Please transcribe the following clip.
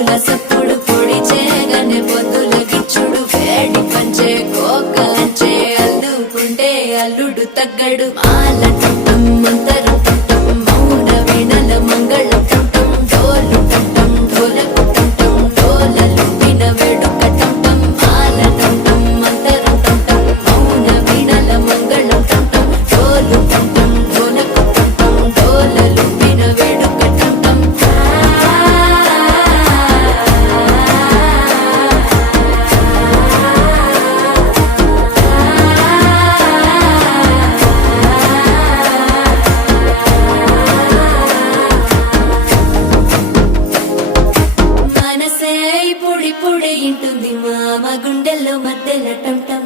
డప్పుల సప్పుడు పొడి చేయగానే పొద్దుల గిచ్చుడు వేడి పంచే కోకలంచే అల్లుకుంటే అల్లుడు తగ్గడు మాల టుంటం మంతరం టుంటం మౌన వీణల మంగళం టుంటం డోలు టుంటం ఢోలకు టుంటం డోలలు విన వేడుక టుంటం మాల టుంటం మంతరం టుంటం మౌన వీణల మంగళం టుంటం డోలు టుంటం ఢోలకు టుంటం డోలలు విన వేడుక టుంటం మనసే పొడి పొడి ఇంటుంది మామ గుండెల్లో మధ్యలో టం టం